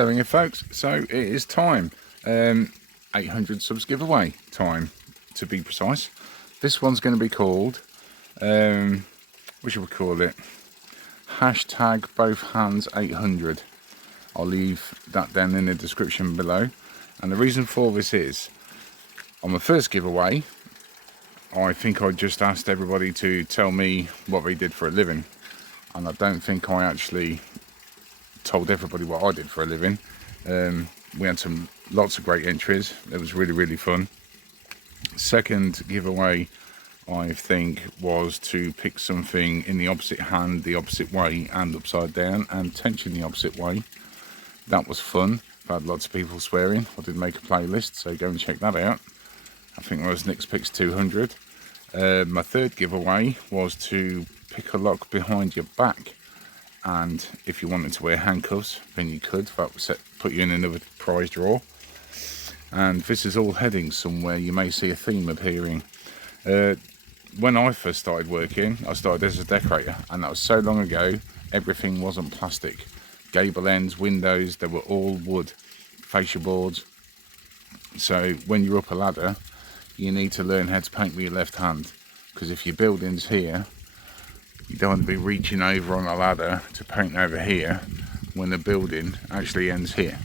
Hello again folks, so it is time, 800 subs giveaway time to be precise. This one's going to be called, what should we call it, hashtag both hands 800. I'll leave that down in the description below. And the reason for this is, on the first giveaway, I think I just asked everybody to tell me what they did for a living. And I don't think I actually told everybody what I did for a living. We had lots of great entries. It was really fun. Second giveaway, I think, was to pick something in the opposite hand, the opposite way, and upside down, and tension the opposite way. That was fun. I had lots of people swearing. I did make a playlist, so go and check that out. I think that was Nick's Picks 200. My third giveaway was to pick a lock behind your back, and if you wanted to wear handcuffs, then you could. That would put you in another prize draw. And this is all heading somewhere. You may see a theme appearing. When I first started working, I started as a decorator, and that was so long ago. Everything wasn't plastic. Gable ends, windows, they were all wood, fascia boards. So when you're up a ladder, you need to learn how to paint with your left hand, because if your building's here, you don't want to be reaching over on a ladder to paint over here when the building actually ends here.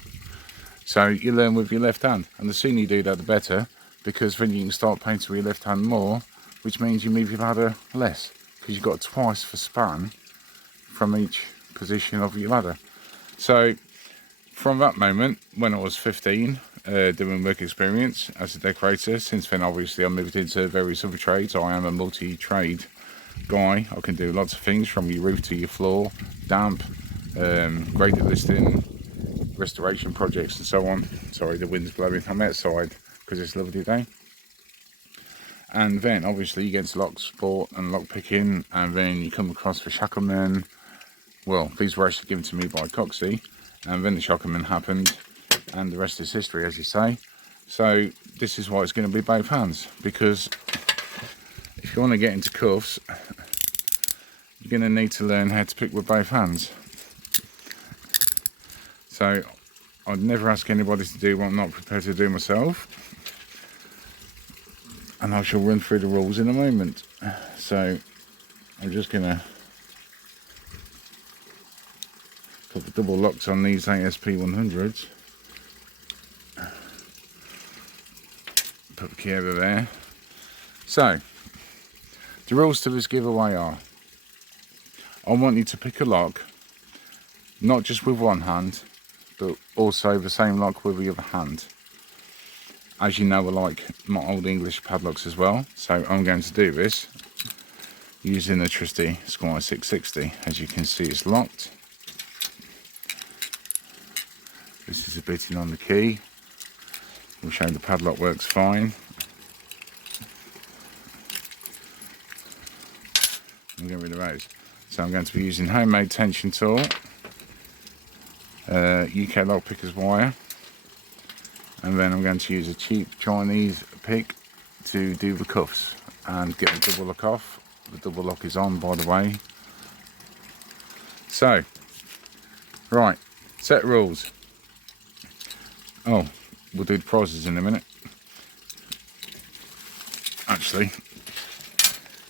So you learn with your left hand, and the sooner you do that, the better, because then you can start painting with your left hand more, which means you move your ladder less, because you've got twice the span from each position of your ladder. So from that moment, when I was 15, doing work experience as a decorator, since then obviously I moved into various other trades. I am a multi-trade guy. I can do lots of things, from your roof to your floor, damp, graded listing, restoration projects and so on. Sorry, the wind's blowing. I'm outside because it's a lovely day. And then obviously you get into lock sport and lock picking, and then you come across the shacklemen. Well, these were actually given to me by Coxie, and then the shacklemen happened, and the rest is history, as you say. So this is why it's going to be both hands, because if you want to get into CUUFS, you're going to need to learn how to pick with both hands. So I'd never ask anybody to do what I'm not prepared to do myself, and I shall run through the rules in a moment. So I'm just going to put the double locks on these ASP 100s. Put the key over there. So the rules to this giveaway are, I want you to pick a lock, not just with one hand, but also the same lock with the other hand. As you know, I like my old English padlocks as well, so I'm going to do this using the trusty Squire 660. As you can see, it's locked. This is a bitting on the key. We'll show the padlock works fine. I'm getting rid of those. So I'm going to be using homemade tension tool, UK lock picker's wire, and then I'm going to use a cheap Chinese pick to do the cuffs and get the double lock off. The double lock is on, by the way. So, right, set rules. Oh, we'll do the prizes in a minute. Actually,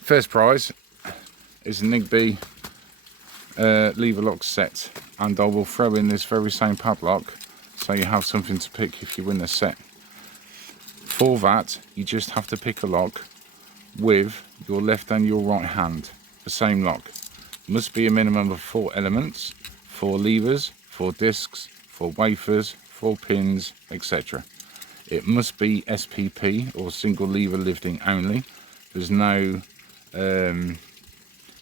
first prize is a Nigby lever lock set, and I will throw in this very same padlock, so you have something to pick if you win the set. For that, you just have to pick a lock with your left and your right hand, the same lock. Must be a minimum of 4 elements, 4 levers, 4 discs, 4 wafers, 4 pins, etc. It must be SPP, or single lever lifting only. There's no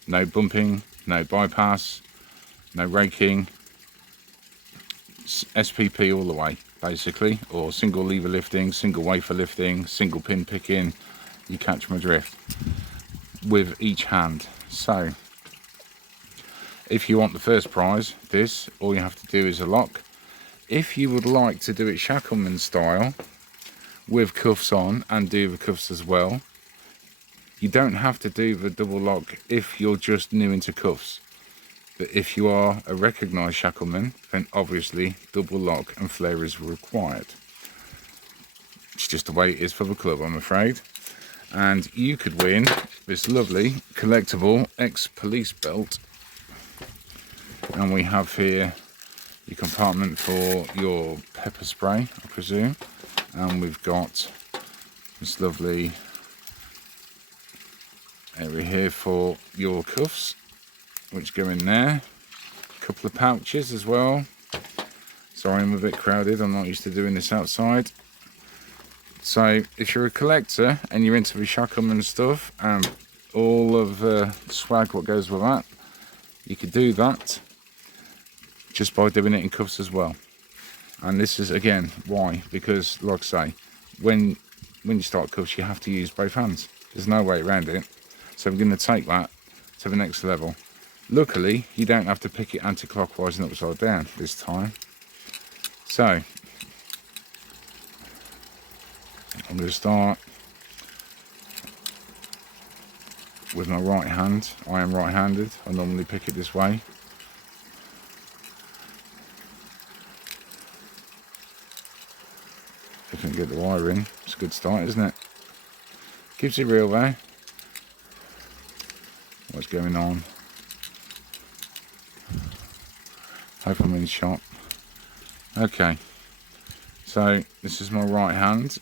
bumping, no bypass, no raking. SPP all the way, basically, or single lever lifting, single wafer lifting, single pin picking. You catch my drift, with each hand. So if you want the first prize, this, all you have to do is a lock. If you would like to do it shacklemen style with cuffs on and do the cuffs as well, you don't have to do the double lock if you're just new into cuffs. But if you are a recognised shackleman, then obviously double lock and flare is required. It's just the way it is for the club, I'm afraid. And you could win this lovely collectible ex-police belt. And we have here your compartment for your pepper spray, I presume. And we've got this lovely area here for your CUUFS, which go in there. A couple of pouches as well. Sorry, I'm a bit crowded. I'm not used to doing this outside. So if you're a collector and you're into the shacklemen stuff and all of the swag what goes with that, you could do that just by doing it in CUUFS as well. And this is, again, why? Because, like I say, when you start CUUFS, you have to use both hands. There's no way around it. So we're going to take that to the next level. Luckily, you don't have to pick it anti-clockwise and upside down this time. So I'm going to start with my right hand. I am right-handed. I normally pick it this way. If I can get the wire in, it's a good start, isn't it? Keeps it real though. What's going on? Hope I'm in shot. Okay, so this is my right hand.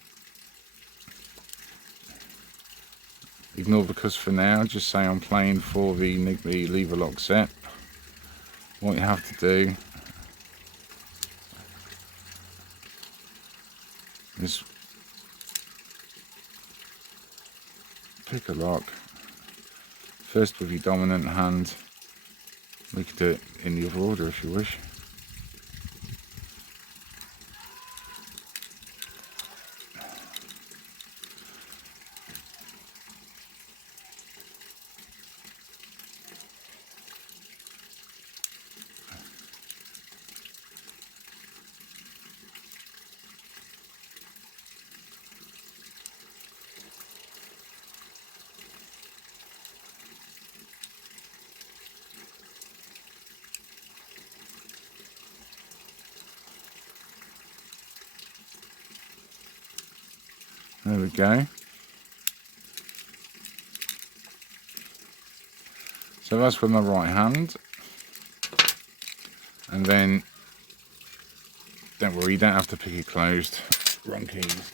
Ignore the CUUFS for now, just say I'm playing for the Niggly lever lock set. What you have to do is pick a lock. First with your dominant hand. We can do it in the other order if you wish. There we go. So that's with my right hand. And then, don't worry, you don't have to pick it closed. Wrong keys.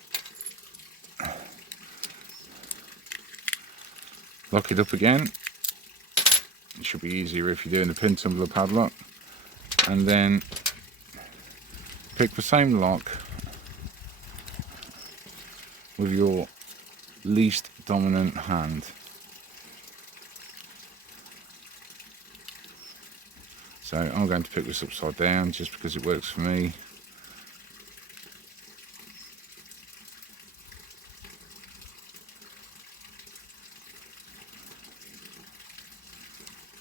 Lock it up again. It should be easier if you're doing the pin tumbler padlock. And then pick the same lock with your least dominant hand. So I'm going to pick this upside down just because it works for me.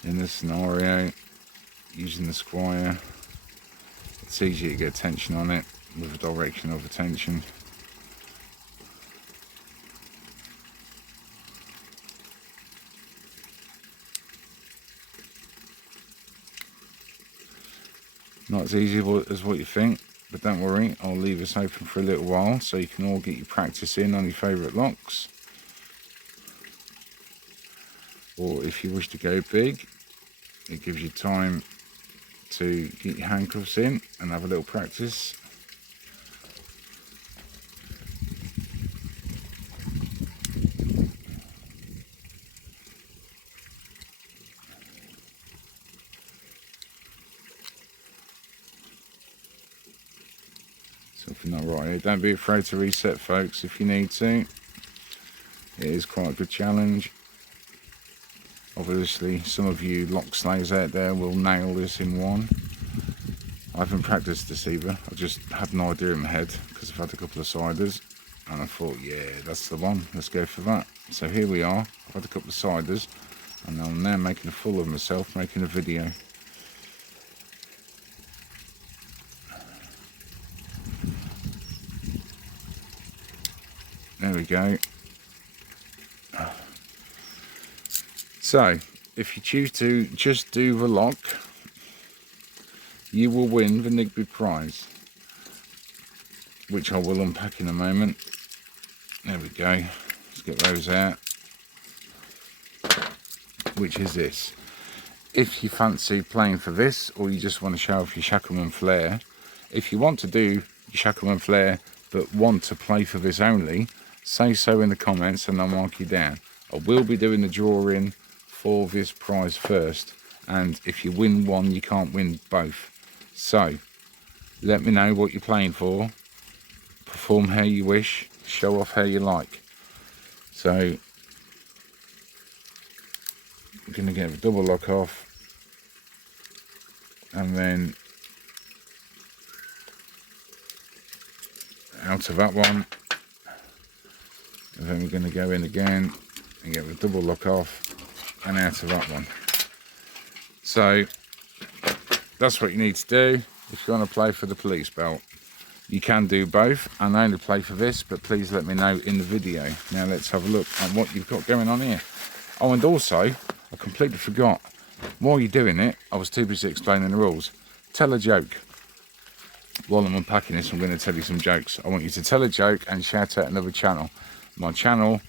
In this scenario, using the Squire, it's easier to get tension on it with the direction of the tension. Not as easy as what you think, but don't worry, I'll leave this open for a little while so you can all get your practice in on your favourite locks. Or if you wish to go big, it gives you time to get your handcuffs in and have a little practice. Something not right here. Don't be afraid to reset, folks, if you need to. It is quite a good challenge. Obviously, some of you lock slayers out there will nail this in one. I haven't practiced this either. I just had an idea in my head because I've had a couple of ciders and I thought, yeah, that's the one. Let's go for that. So here we are. I've had a couple of ciders and I'm now making a fool of myself, making a video. There we go. So, if you choose to just do the lock, you will win the Nick Big prize, which I will unpack in a moment. There we go. Let's get those out. Which is this. If you fancy playing for this, or you just want to show off your shacklemen flair, if you want to do your shacklemen flair but want to play for this only, say so in the comments and I'll mark you down. I will be doing the drawing for this prize first, and if you win one you can't win both. So let me know what you're playing for, perform how you wish, show off how you like. So I'm going to get a double lock off, and then out of that one, and then we're going to go in again and get the double lock off and out of that one. So that's what you need to do if you want to play for the police belt. You can do both and only play for this, but please let me know in the video. Now let's have a look at what you've got going on here. Oh, and also I completely forgot, while you're doing it, I was too busy explaining the rules. Tell a joke. While I'm unpacking this, I'm going to tell you some jokes. I want you to tell a joke and shout out another channel. My channel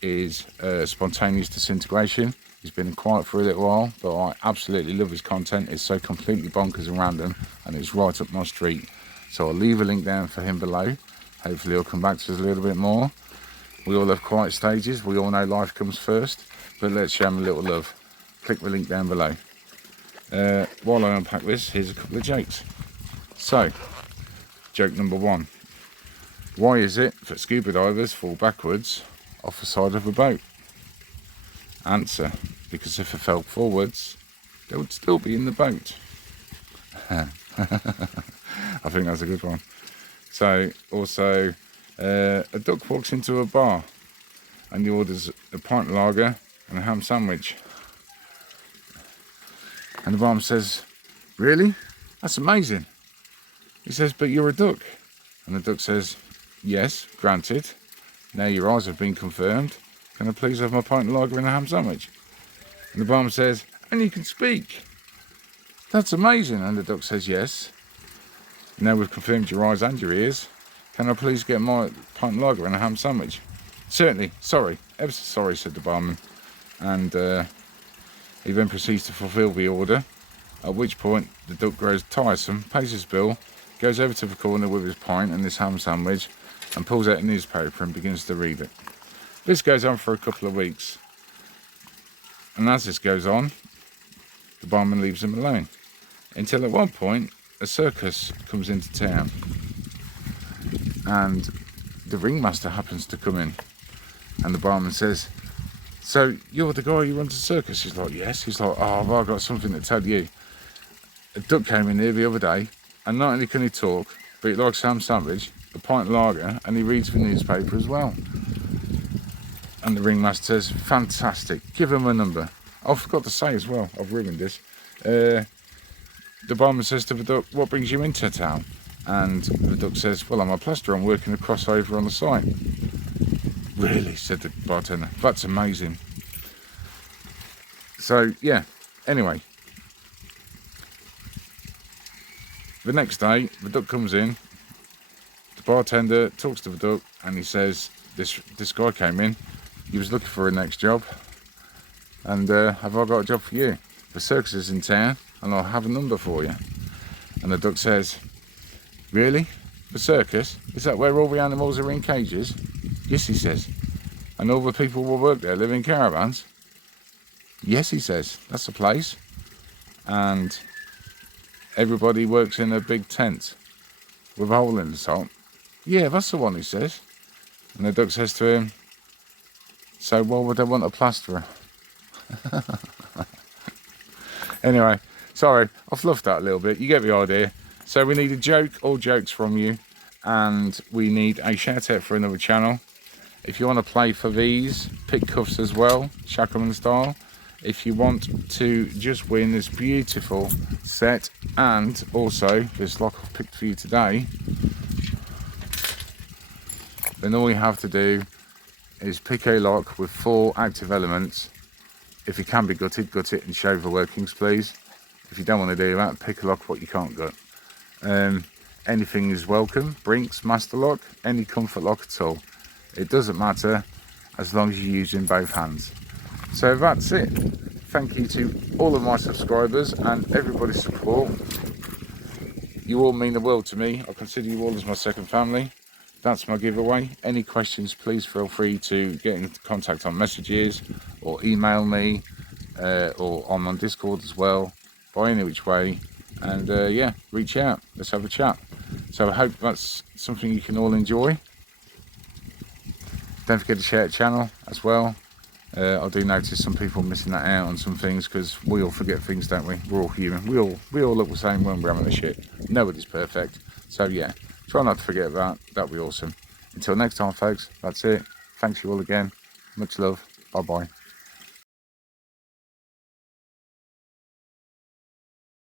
is Spontaneous Disintegration. He's been quiet for a little while, but I absolutely love his content. It's so completely bonkers and random, and it's right up my street. So I'll leave a link down for him below. Hopefully he'll come back to us a little bit more. We all have quiet stages. We all know life comes first, but let's show him a little love. Click the link down below. While I unpack this, here's a couple of jokes. So, joke number one. Why is it that scuba divers fall backwards off the side of a boat? Answer, because if they fell forwards, they would still be in the boat. I think that's a good one. So, also, a duck walks into a bar and he orders a pint of lager and a ham sandwich. And the barman says, "Really? That's amazing." He says, "But you're a duck." And the duck says, "Yes, granted. Now your eyes have been confirmed. Can I please have my pint of lager and a ham sandwich?" And the barman says, "And you can speak." "That's amazing." And the duck says, "Yes. Now we've confirmed your eyes and your ears. Can I please get my pint of lager and a ham sandwich?" "Certainly. Sorry. Ever so sorry," said the barman. And he then proceeds to fulfil the order, at which point the duck grows tiresome, pays his bill, goes over to the corner with his pint and his ham sandwich, and pulls out a newspaper and begins to read it. This goes on for a couple of weeks. And as this goes on, the barman leaves him alone. Until at one point, a circus comes into town. And the ringmaster happens to come in. And the barman says, "So you're the guy who runs the circus?" He's like, "Yes." He's like, "Oh, have I got something to tell you? A duck came in here the other day, and not only can he talk, but he likes ham sandwich, a pint of lager, and he reads the newspaper as well." And the ringmaster says, "Fantastic, give him a number." I forgot to say as well, I've ruined this. The barman says to the duck, "What brings you into town?" And the duck says, "Well, I'm a plasterer, I'm working a crossover on the site." "Really?" said the bartender. "That's amazing." So, yeah, anyway. The next day, the duck comes in, the bartender talks to the duck, and he says, this guy came in, he was looking for a next job, and have I got a job for you? The circus is in town, and I'll have a number for you. And the duck says, "Really? The circus? Is that where all the animals are in cages?" "Yes," he says. "And all the people who work there live in caravans?" "Yes," he says. "That's the place. And everybody works in a big tent with a hole in the top?" "Yeah, that's the one," he says. And the duck says to him, "So why would I want a plasterer?" Anyway, sorry, I fluffed that a little bit. You get the idea. So we need a joke or jokes from you, and we need a shout out for another channel. If you want to play for these, pick CUUFS as well, shacklemen style. If you want to just win this beautiful set, and also this lock I've picked for you today, then all you have to do is pick a lock with 4 active elements. If it can be gutted, gut it and show the workings, please. If you don't want to do that, pick a lock what you can't get. Anything is welcome. Brinks, master lock, any comfort lock at all. It doesn't matter as long as you're using both hands. So that's it. Thank you to all of my subscribers and everybody's support. You all mean the world to me. I consider you all as my second family. That's my giveaway. Any questions, please feel free to get in contact on messages or email me, or I'm on Discord as well, by any which way. And yeah, reach out. Let's have a chat. So I hope that's something you can all enjoy. Don't forget to share the channel as well. I do notice some people missing that out on some things because we all forget things, don't we? We're all human. We all look the same when we're having a shit. Nobody's perfect. So yeah, try not to forget that. That'd be awesome. Until next time, folks, that's it. Thanks you all again. Much love. Bye bye.